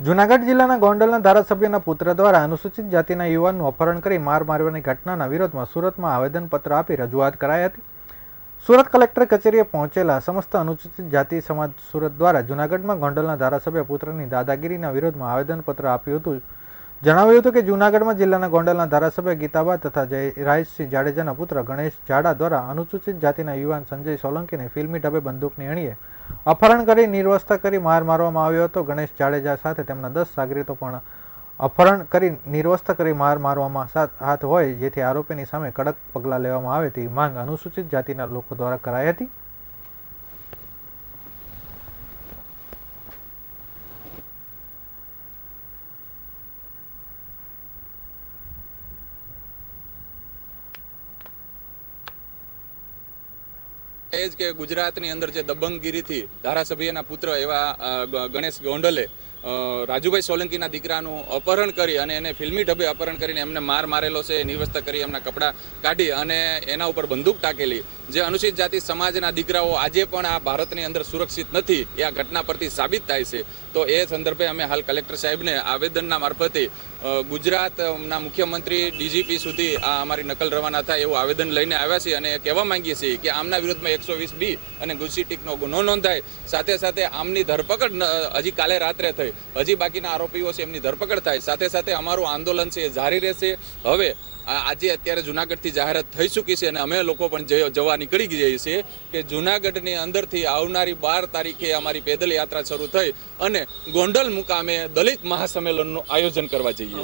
જૂનાગઢ જિલ્લાના ગોંડલના ધારાસભ્યના પુત્ર દ્વારા અનુસૂચિત જાતિના યુવાનનું અપહરણ કરી માર મારવાની ઘટનાના વિરોધમાં સુરતમાં આવેદનપત્ર આપી રજૂઆત કરાઈ હતી. સુરત કલેક્ટર કચેરીએ પહોંચેલા સમસ્ત અનુસૂચિત જાતિ સમાજ સુરત દ્વારા જૂનાગઢમાં ગોંડલના ધારાસભ્ય પુત્રની દાદાગીરીના વિરોધમાં આવેદનપત્ર આપ્યું હતું. જણાવ્યું હતું કે જૂનાગઢમાં જિલ્લાના ગોંડલના ધારાસભ્ય ગીતાબા તથા જયરાજસિંહ જાડેજાના પુત્ર ગણેશ જાડા દ્વારા અનુસૂચિત જાતિના યુવાન સંજય સોલંકીને ફિલ્મી ઢબે બંદૂકની અણીએ અપહરણ કરી, નિર્વસ્તા કરી માર મારવામાં આવ્યો હતો. ગણેશ જાડેજા સાથે તેમના દસ સાગરીતો પણ અપહરણ કરી, નિર્વસ્ત કરી માર મારવામાં હાથ હોય, જેથી આરોપીની સામે કડક પગલાં લેવામાં આવે તેવી માંગ અનુસૂચિત જાતિના લોકો દ્વારા કરાઈ હતી. એ જ કે ગુજરાતની અંદર જે દબંગગીરીથી ધારાસભ્યના પુત્ર એવા ગણેશ ગોંડલે રાજુભાઈ સોલંકીના દીકરાનું અપહરણ કરી અને એને ફિલ્મી ઢબે અપહરણ કરીને એમને માર મારેલો છે નિર્વસ્ત કરી એમના કપડાં કાઢી અને એના ઉપર બંદૂક તાકેલી જે અનુસૂચિત જાતિ સમાજના દીકરાઓ આજે પણ આ ભારતની અંદર સુરક્ષિત નથી, એ આ ઘટના પરથી સાબિત થાય છે. તો એ સંદર્ભે અમે હાલ કલેક્ટર સાહેબને આવેદનના મારફતે ગુજરાતના મુખ્યમંત્રી ડીજીપી સુધી આ અમારી નકલ રવાના થાય એવું આવેદન લઈને આવ્યા છીએ અને કહેવા માંગીએ છીએ કે આમના વિરુદ્ધમાં એકસો વીસ બી અને ગુસ્સી ગુનો નોંધાય. સાથે સાથે આમની ધરપકડ હજી કાલે રાત્રે થઈ. હજી બાકીના આરોપીઓ છે એમની ધરપકડ થાય સાથે સાથે અમારું આંદોલન છે એ જારી રહેશે હવે આજે અત્યારે જુનાગઢથી જાહેરાત થઈ ચૂકી છે અને અમે લોકો પણ જવા નીકળી જઈએ છીએ કે જુનાગઢની અંદરથી આવનારી બાર તારીખે અમારી પેદલ યાત્રા શરૂ થઈ અને ગોંડલ મુકામે દલિત મહાસંમેલનનું આયોજન કરવા જઈએ.